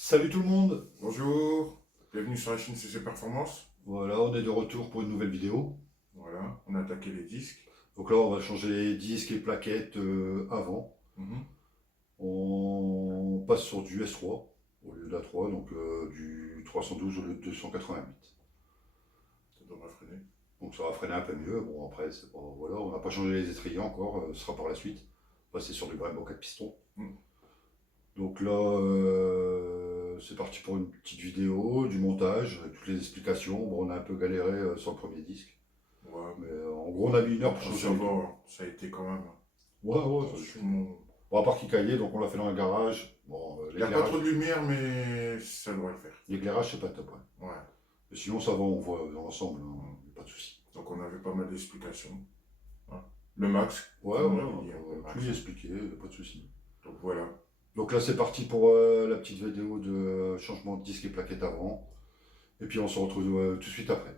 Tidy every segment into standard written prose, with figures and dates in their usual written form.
Salut tout le monde. Bonjour, bienvenue sur la chaîne CC Performance. Voilà, on est de retour pour une nouvelle vidéo. Voilà, on a attaqué les disques. Donc là, on va changer les disques et plaquettes avant. Mhm. On passe sur du S3 au lieu de l'A3, donc du 312 au lieu de 288. Ça devrait freiner. Donc ça va freiner un peu mieux. Bon, après, c'est pas, voilà, on n'a pas changé les étriers encore, ce sera par la suite. Passer sur du Brembo 4 pistons. Mhm. Donc là, c'est parti pour une petite vidéo, du montage, avec toutes les explications. Bon, on a un peu galéré sur le premier disque. Ouais, Mais en gros, on a mis une heure pour ça changer les deux. va, ça a été quand même. Ouais, ouais, ça Tout suffit. le monde- Bon, à part qu'il caillait, donc on l'a fait dans le garage. Bon, Il n'y a pas trop de lumière, mais ça devrait le faire. l'éclairage, c'est pas top, ouais. Ouais, Mais sinon, ça va, on voit dans l'ensemble, hein, y a pas de souci. donc on avait pas mal d'explications. Hein. Le max. Ouais, comme on ouais, avait on dit, hein, le va max. tout expliquer, y a pas de souci. Donc voilà. Donc là, c'est parti pour la petite vidéo de changement de disque et plaquettes avant. Et puis on se retrouve tout de suite après.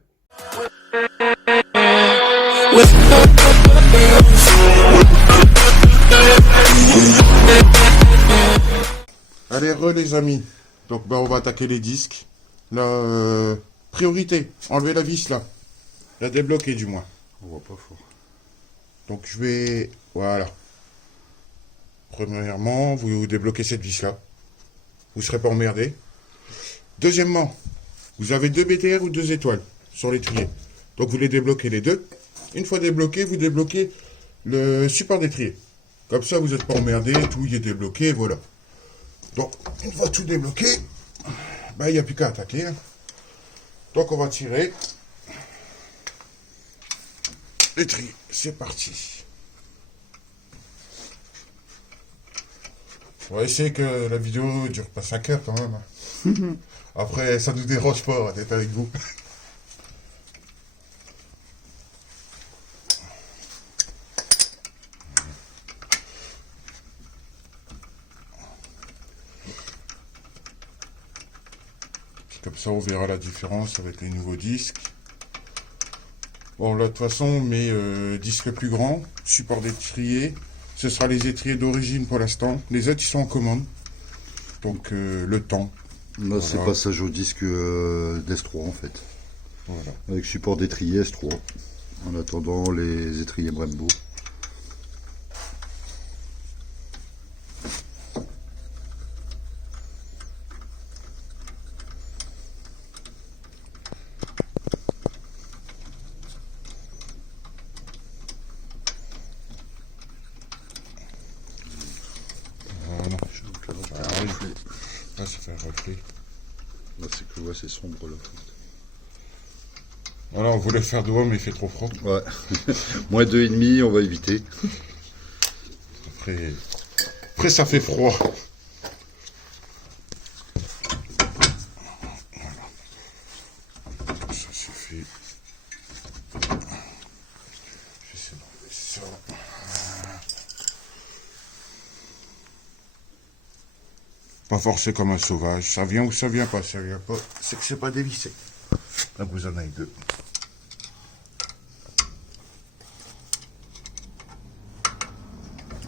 Allez, les amis. Donc on va attaquer les disques. Là, priorité, enlever la vis là. La débloquer du moins. On voit pas fort. Donc je vais... Voilà. Premièrement, vous débloquez cette vis-là. Vous ne serez pas emmerdé. Deuxièmement, vous avez deux BTR ou deux étoiles sur l'étrier. Donc vous les débloquez les deux. Une fois débloqué, vous débloquez le support d'étrier. Comme ça, vous n'êtes pas emmerdé, tout y est débloqué, voilà. Donc, une fois tout débloqué, ben, il n'y a plus qu'à attaquer. Hein. Donc on va tirer. L'étrier, c'est parti. On va essayer que la vidéo ne dure pas 5 heures quand même. Hein. Après, ça nous dérange pas d'être avec vous. Comme ça, on verra la différence avec les nouveaux disques. Bon, là, de toute façon, on met disque plus grand, support d'étrier. Ce sera les étriers d'origine pour l'instant. Les autres, ils sont en commande. Donc, le temps. Là, Voilà. c'est passage au disque d'S3 en fait. Voilà. Avec support d'étrier S3. En attendant les étriers Brembo. Voilà. Là, Ah oui. Là, ça fait un reflet. c'est que ouais, c'est sombre là. Voilà, on voulait faire dehors, mais il fait trop froid. Ouais. Moins 2,5, on va éviter. Après ça fait froid. Voilà. Ça suffit. J'essaie d'enlever ça. Pas forcé comme un sauvage. Ça vient ou ça vient pas. Ça vient pas. C'est que c'est pas dévissé. Là, vous en avez deux.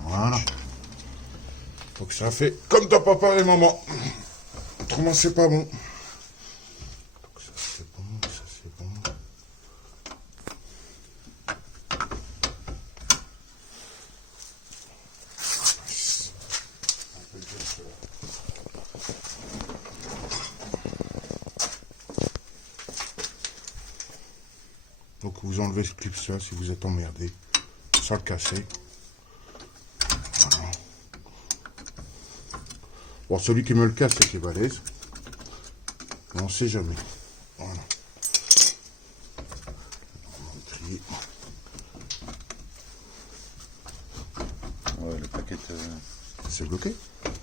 Voilà. Faut que ça fait comme ton papa et maman. Autrement, c'est pas bon. Donc ça, c'est bon, ça, c'est bon. On peut dire que... Donc vous enlevez ce clip là si vous êtes emmerdé, sans le casser. Voilà. Bon, celui qui me le casse, c'est qui est balèze. Mais on sait jamais. Voilà. On va trier. Ouais, le paquet. C'est bloqué.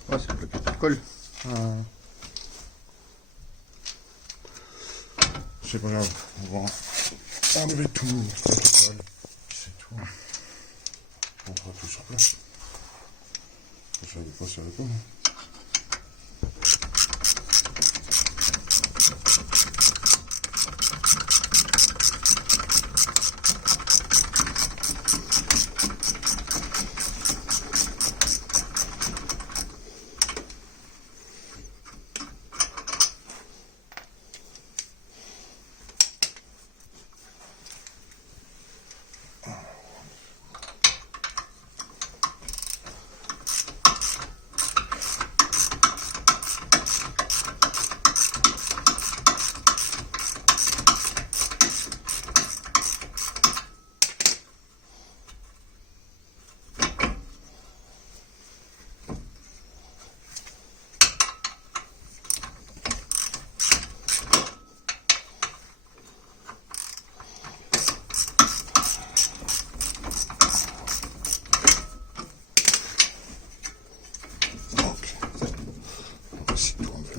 Ouais, c'est le paquet de colle. C'est pas grave. On va enlever tout. C'est tout. On fera tout sur place. Ça savait pas, ça savait pas.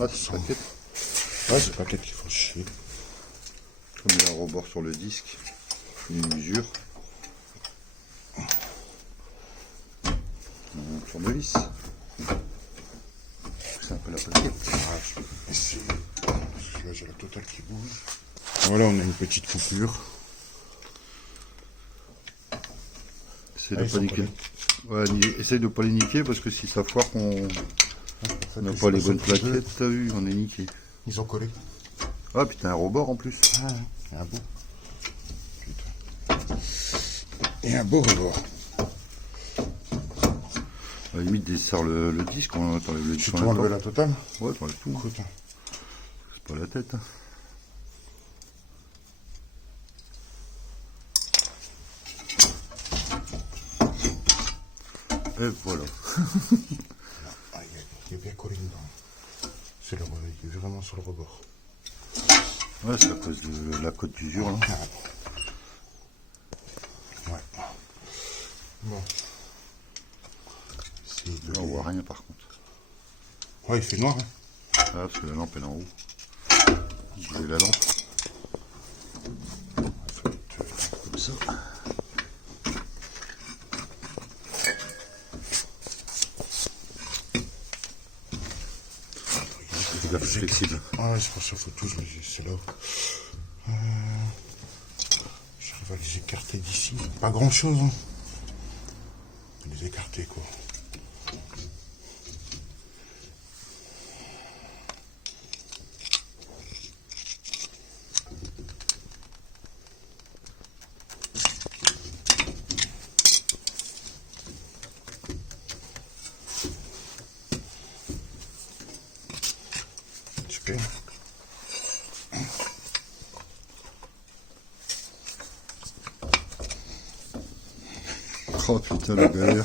Ah, c'est une plaquette. Ouais, c'est plaquette qu'il faut chier. Comme il y a un rebord sur le disque, une mesure. Un tournevis. C'est un peu la plaquette. Ah, je peux essayer. Parce que là, j'ai la totale qui bouge. Voilà, on a une petite coupure. Essaye de pas niquer. Ouais, essaye de pas les niquer parce que si ça foire qu'on n'a pas les bonnes plaquettes, t'as vu, on est niqué. Ils ont collé. Ah putain, un rebord en plus. Ah, il y a un beau. Putain. Et un beau rebord. À la limite, dessert le disque, on t'enlève le disque. Tu peux enlever la totale? Ouais, t'enlèves tout. Écoute, C'est pas la tête. Hein. Et voilà. ah, il est bien collé dedans. C'est le rebord, il est vraiment sur le rebord. Ouais, c'est à cause de la côte d'usure là. Ouais. Bon. Là, on voit rien par contre. Ouais, il fait noir. Hein. Ah, parce que la lampe elle est en haut. Vous avez la lampe. Comme ça. C'est flexible. Ah ouais, c'est pour ça qu'il faut tous les... C'est là. J'arrive à les écarter d'ici. Pas grand chose. Hein. Les écarter quoi. Super. Oh putain la galère.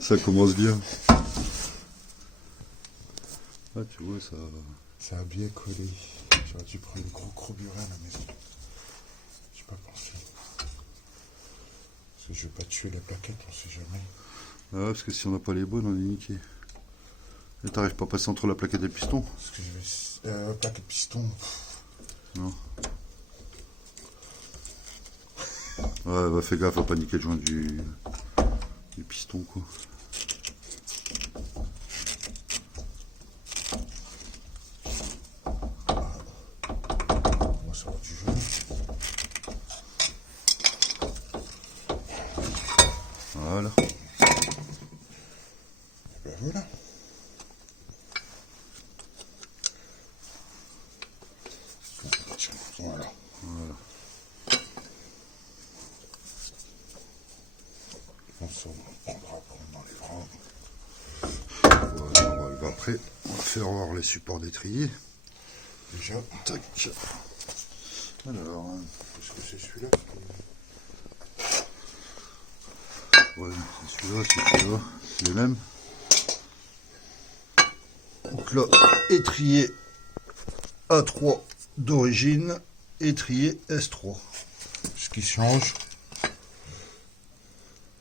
Ça commence bien. Ah tu vois ça. Ça a bien collé. J'aurais dû prendre le gros burin à la maison. J'ai pas pensé. Parce que je vais pas tuer la plaquette, on sait jamais. Ah parce que si on n'a pas les bonnes, on est niqué. Et t'arrives pas à passer entre la plaquette et le piston? Parce que je vais... plaquette piston. Non. Ouais, bah fais gaffe à pas niquer le joint du piston quoi. On va sortir du jeu. Voilà. Et ben voilà. Voilà. Voilà. On s'en prendra, on enlèvera. Voilà, on va le voir après. On va faire voir les supports d'étrier. Déjà, Tac. Alors, est-ce que c'est celui-là? ouais, c'est celui-là, c'est celui-là. C'est les mêmes. Donc là, étrier A3 d'origine, étrier S3. Ce qui change,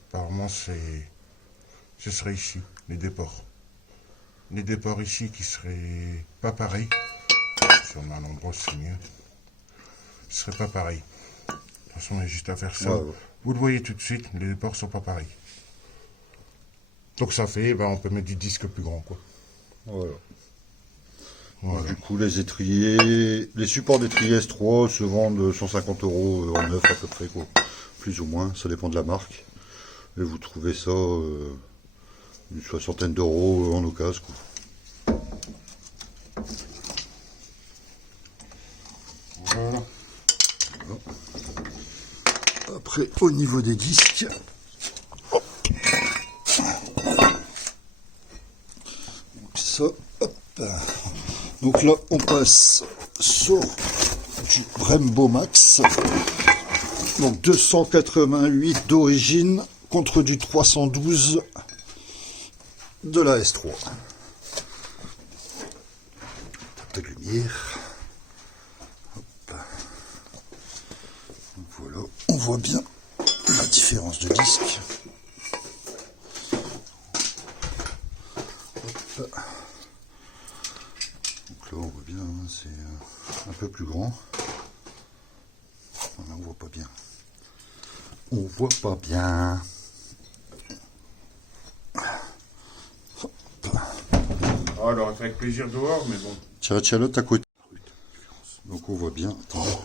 apparemment, ce serait ici, les déports. Les déports ici qui seraient pas pareils. Si on a un endroit, c'est mieux. Ce serait pas pareil. De toute façon, il y a juste à faire ça. Ouais, ouais. Vous le voyez tout de suite, les déports sont pas pareils. Donc ça fait, ben, on peut mettre du disque plus grand, quoi. Voilà. Voilà. Du coup, les étriers, les supports d'étrier S3 se vendent 150 € en neuf à peu près, quoi. Plus ou moins, ça dépend de la marque. Et vous trouvez ça une soixantaine d'euros en occasion, quoi. Voilà. Après, au niveau des disques, hop. Donc ça, hop. Donc là, on passe sur du Brembo Max. Donc 288 d'origine contre du 312 de la S3. Tape de lumière. Hop. Donc voilà, on voit bien la différence de disque. Hop. là on voit bien, hein, c'est un peu plus grand. Voilà, on voit pas bien. On voit pas bien. Oh, alors, avec plaisir dehors, mais bon. Tiens l'autre à côté. Donc on voit bien, attendez.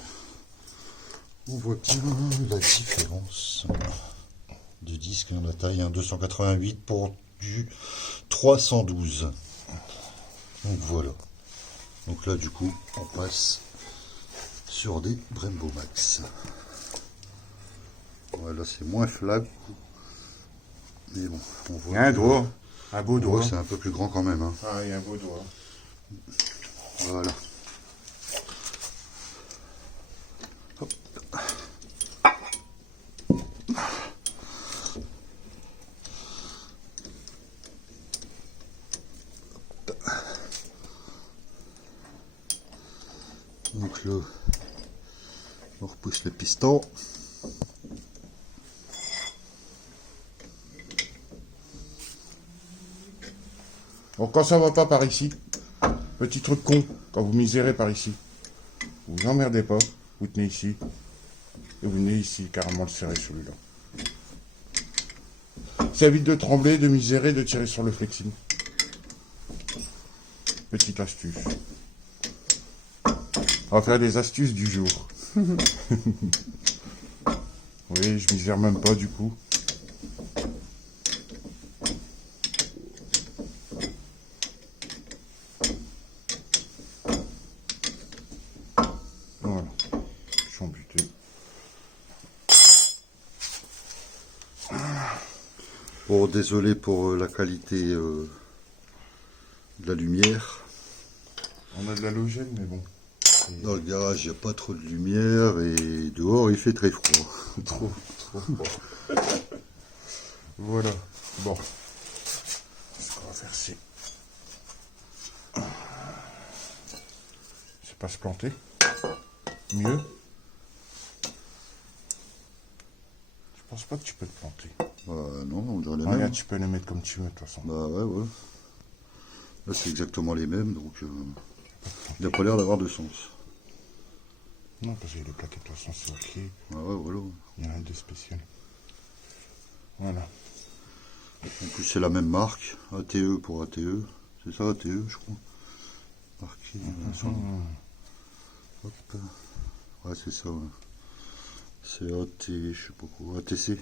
On voit bien la différence du disque, la taille, hein, 288 pour du 312. Donc voilà. Donc là du coup on passe sur des Brembo Max. Voilà, c'est moins flag. Mais bon, on voit. Il y a un doigt. Un beau doigt. C'est un peu plus grand quand même. Hein. Ah, il y a un beau doigt. Voilà. Hop. Donc là, on repousse le piston. Donc quand ça va pas par ici, petit truc con, quand vous misérez par ici, vous emmerdez pas, vous tenez ici, et vous venez ici, carrément le serrer celui-là. Ça évite de trembler, de misérer, de tirer sur le flexing. Petite astuce. On va faire des astuces du jour. Oui, je misère même pas du coup. Voilà. Je suis embuté. Bon, désolé pour la qualité de la lumière. On a de l'halogène, mais bon. Dans le garage, il n'y a pas trop de lumière et dehors, il fait très froid. Trop froid. Voilà. Bon. Ce qu'on va faire, c'est pas se planter. Mieux. Je pense pas que tu peux te planter. Bah non, on dirait les Regarde, mêmes. tu peux les mettre comme tu veux, de toute façon. Bah ouais. Là, c'est exactement les mêmes, donc il n'a pas l'air d'avoir de sens. Non, parce que les plaquettes, de toute façon, c'est ok. Ah ouais, voilà. Il y en a un de spécial. Voilà. En plus, c'est la même marque. ATE pour ATE. C'est ça, ATE, je crois. Marqué. Hop. Ouais, c'est ça. Ouais. C'est AT, je sais pas quoi. ATC.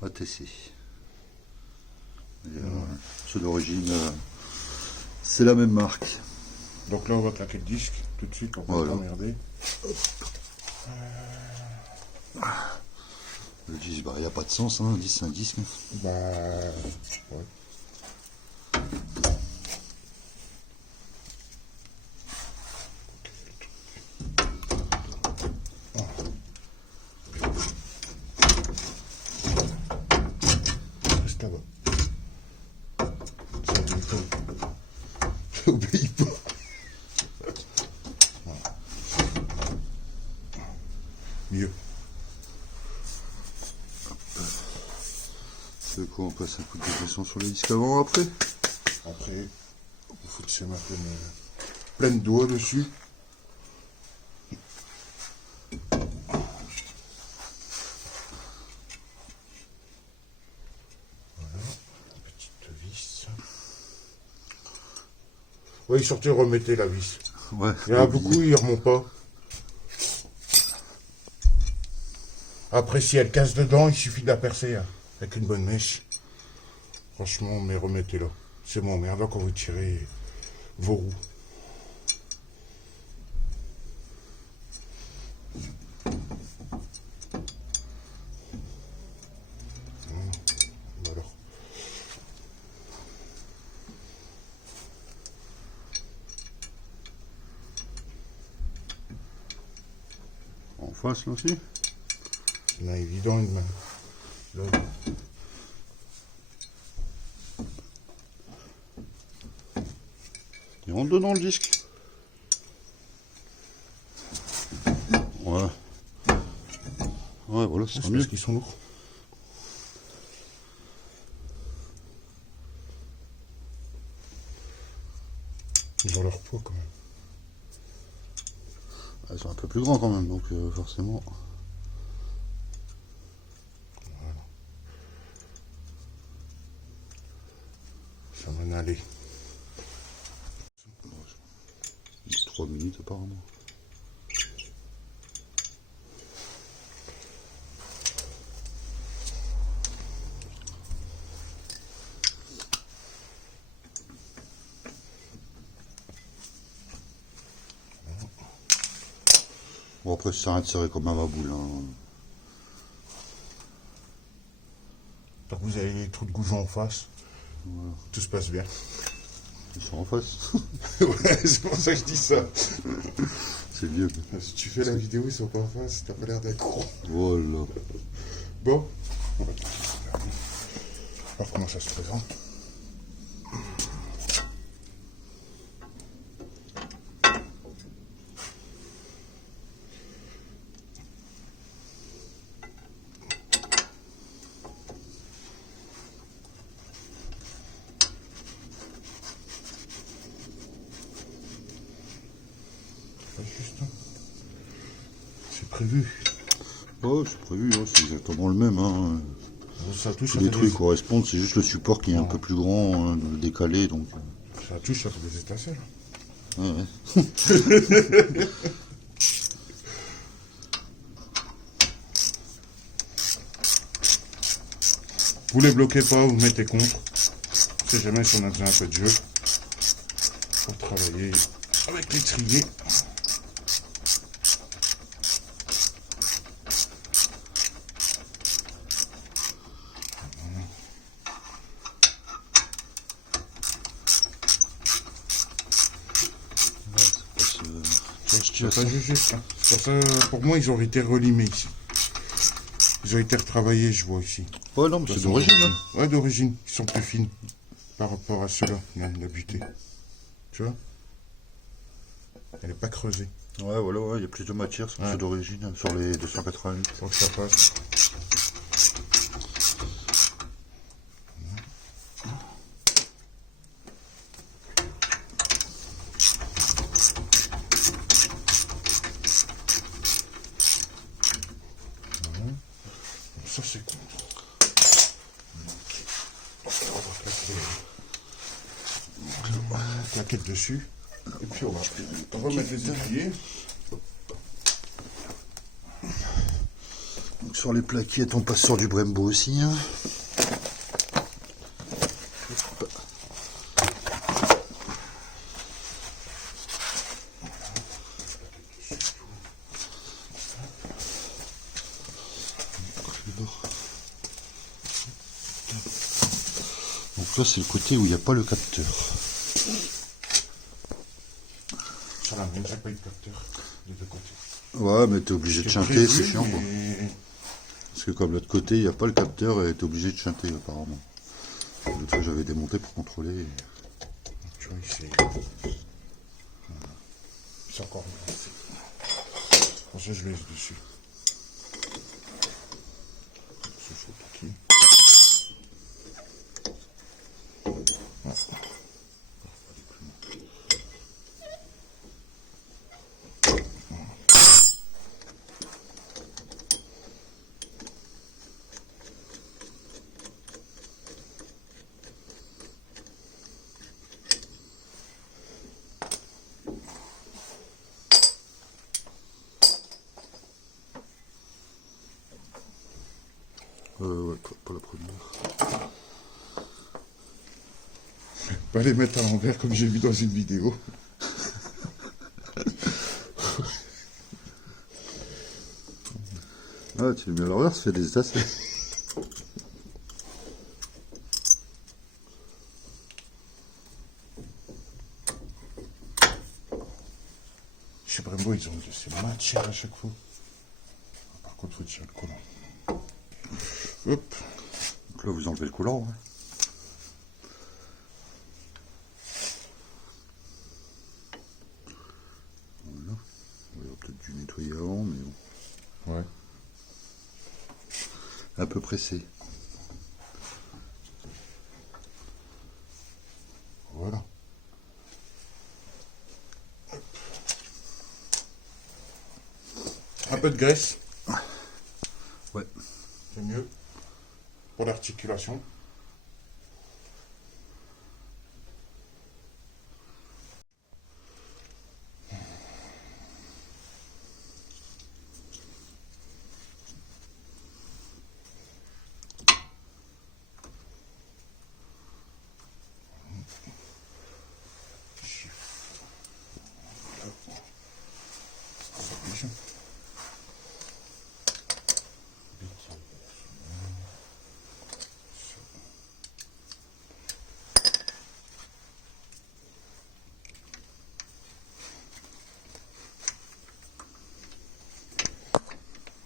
ATC. Ceux d'origine, c'est la même marque. Donc là, on va claquer le disque tout de suite pour pas Voilà. t'emmerder. Le disque, bah, il n'y a pas de sens, hein. Un disque, c'est un disque. Bah, ouais. Reste là-bas. Ça obéit pas. Ça obéit pas. Voilà. Mieux. C'est quoi, on passe un coup de pression sur le disque avant ou après? Après, il faut que c'est ma pleine d'eau dessus. Voilà, petite vis. Oui, sortez, remettez la vis. Ouais. Il y en a beaucoup, ils ne remontent pas. Après, si elle casse dedans, il suffit de la percer hein, avec une bonne mèche. Franchement, mais remettez-la. C'est moins emmerdant quand vous tirez vos roues. Alors. En face, là aussi. Une main évident, une main. Là. Il rentre dedans le disque. Ouais. Ouais, voilà, c'est C'est mieux. parce qu'ils sont lourds. Ils ont leur poids quand même. Elles sont un peu plus grands quand même, donc forcément. Voilà. Ça va en aller. 3 minutes apparemment. Bon après ça arrête de serrer comme un baboule. Hein. Tant que vous avez les trous de goujon en face, voilà. Tout se passe bien. Ils sont en face. Ouais, c'est pour ça que je dis ça. C'est vieux. Si tu fais la vidéo, ils sont pas en face, t'as pas l'air d'être con. Voilà. Bon. Alors comment ça se présente? Juste, hein. C'est prévu. Oh, c'est prévu, hein, c'est exactement le même. Hein. Ça touche, Tous les trucs correspondent, c'est juste le support qui est un peu plus grand, hein, décalé. Donc. Ça touche, ça fait des étincelles. Ouais, ouais. Vous les bloquez pas, vous mettez contre. Si jamais si on a besoin un peu de jeu pour travailler avec l'étrier. C'est pas juste, hein. Pour ça, pour moi, ils ont été relimés ici. Ils ont été retravaillés, je vois ici. Ouais, non, mais c'est d'origine. Hein. Ouais, d'origine. Ils sont plus fines par rapport à ceux-là, la butée. Tu vois? Elle n'est pas creusée. Ouais, voilà, ouais, il y a plus de matière sur ceux d'origine, hein, sur les 288. Faut que ça passe. Ça c'est contre. On va claquer dessus. Et puis on va mettre les étriers. Donc sur les plaquettes, on passe sur du Brembo aussi. Hein. Donc là, c'est le côté où il n'y a pas le capteur. Sur la mienne, j'ai pas eu de capteur des deux côtés. Ouais, mais t'es obligé de chanter, c'est chiant. Quoi. Parce que comme l'autre côté, il n'y a pas le capteur et t'es obligé de chanter apparemment. L'autre fois, j'avais démonté pour contrôler. Tu vois, ici. C'est encore mieux. Pour ça, je laisse dessus. C'est chaud pour qui? Ouais, pas la première. Pas les mettre à l'envers comme j'ai vu dans une vidéo. Ah, tu le mets à l'envers, ça fait des étincelles. Chez Brembo, ils ont de ces matières à chaque fois. Par contre, il faut tirer le collant. Hop. Donc là, vous enlevez le collant. Hein. Voilà. Il y aura peut-être dû nettoyer avant, mais bon. Ouais. Un peu pressé. Voilà. Un peu de graisse, Ouais. c'est mieux pour l'articulation.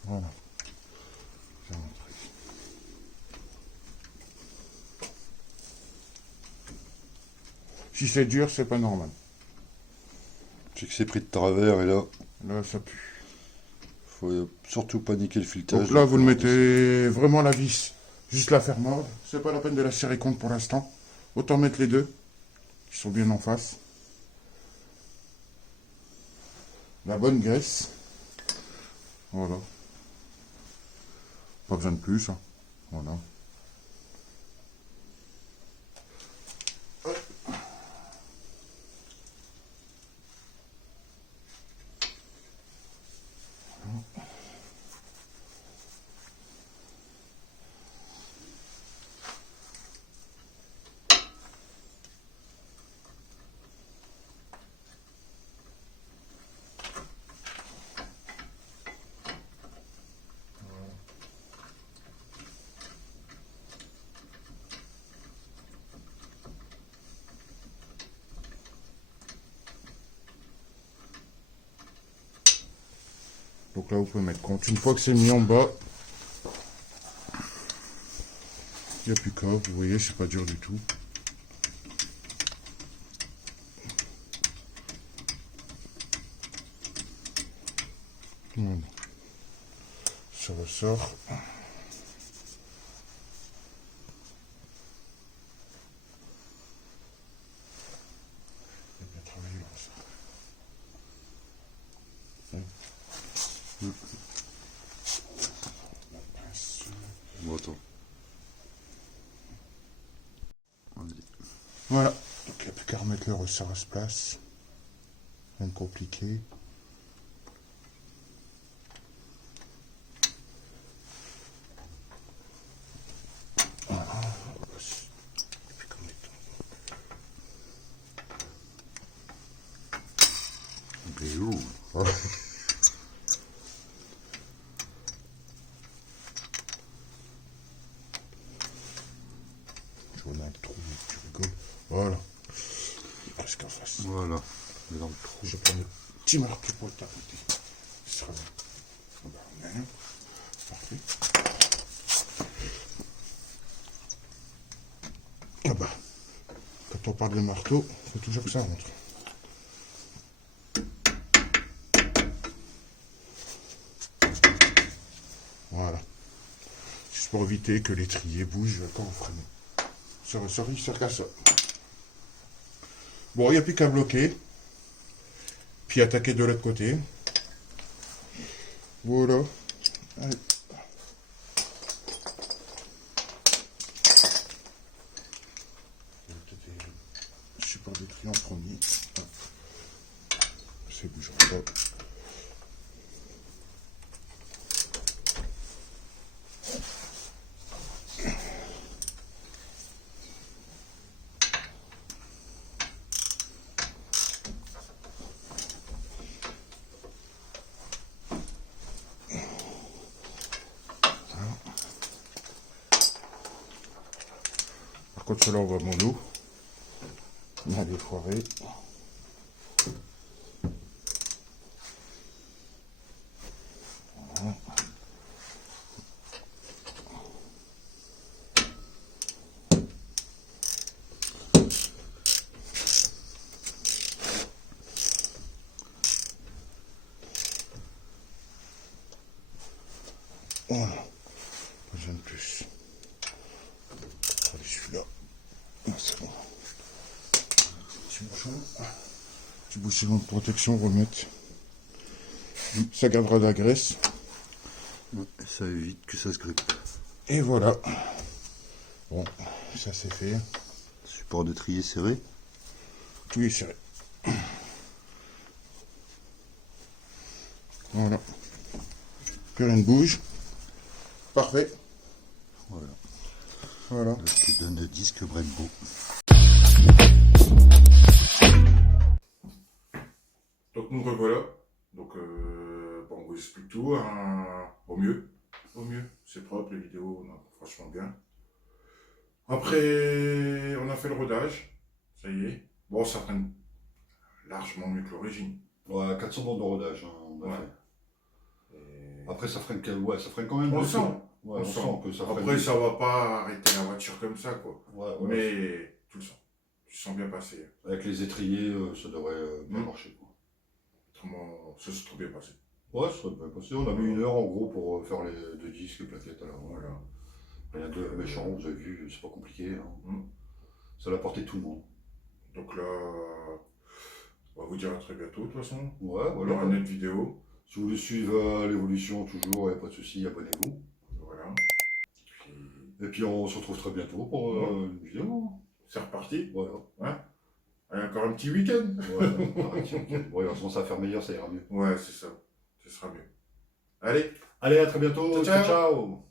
Voilà. J'ai rentré. Si c'est dur, c'est pas normal. C'est que c'est pris de travers et là, Là, ça pue. faut surtout pas niquer le filetage. Donc là, vous le mettez vraiment la vis, juste la faire mordre. C'est pas la peine de la serrer contre pour l'instant. Autant mettre les deux, qui sont bien en face. La bonne graisse. Voilà. Pas besoin de plus. Hein. Voilà. Donc là, vous pouvez mettre compte. Une fois que c'est mis en bas, il n'y a plus qu'à. Vous voyez, c'est pas dur du tout. Voilà. Ça ressort. Il a bien travaillé le ressort. Bon, attends. Vas-y. Voilà. Donc il n'y a plus qu'à remettre le ressort à sa place. Rien de compliqué. Voilà. Et puis comme Mais où? voilà. On a un trou, tu rigoles. Voilà. Presque en face. Voilà. Mais dans le trou. Je prends le petit marqueur pour le tapoter. Ce sera bon. Bien. Parfait. Ah bah. Quand on parle de marteau, il faut toujours que ça rentre. Voilà. Juste pour éviter que l'étrier bouge quand vous freinez. Ce ressort, il sert qu'à ça. Bon, il n'y a plus qu'à bloquer. Puis attaquer de l'autre côté. Voilà. Allez. Support d'étrier en premier. Ça bougera pas. Par contre, cela, on va mon eau. On a des foirés. Voilà. Voilà. Pas besoin de plus. Allez, celui-là. Ah, c'est bon. Petit bouchon. Petit bouchon de protection, remettre. Ça gardera de la graisse. Ça évite que ça se grippe. Et voilà. Bon, ça c'est fait. Support d'étrier serré. Tout est serré. Voilà. Plus rien ne bouge. Parfait. Voilà. Voilà. Donc, tu donnes le disque Brembo. Donc nous revoilà. Donc bon, on vous explique tout. Au mieux. Au mieux. C'est propre, les vidéos, non, franchement bien. Après, on a fait le rodage. Ça y est. Bon, ça freine largement mieux que l'origine. Ouais, 400 bandes de rodage, hein, on a Ouais. fait. Après, ça freine, ça freine quand même. On le le sent. son. Ouais, on sent que ça freine. Après, ça va pas arrêter la voiture comme ça, quoi. Ouais, Mais tu le sens. Tu sens bien passer. avec les étriers, ça devrait bien marcher, quoi. Autrement, ça s'est trop bien passé. Ouais, ça devrait passer. On a mis 1 heure en gros pour faire les 2 disques et plaquettes. Alors, Voilà. rien de méchant, vous avez vu, c'est pas compliqué. Hein. Mm. C'est à la portée de tout le monde. Donc là, on va vous dire à très bientôt, de toute façon. Ouais, On voilà. aura une autre vidéo. Si vous voulez suivre l'évolution, toujours, il n'y a pas de souci, abonnez-vous. Voilà. Et puis on se retrouve très bientôt pour une vidéo. C'est reparti. Voilà. Hein. Allez, encore un petit week-end. Ouais, bon, on va commencer à faire meilleur, ça ira mieux. Ouais, c'est ça. Ce sera mieux. Allez. Allez, à très bientôt. Ciao, ciao. Ciao.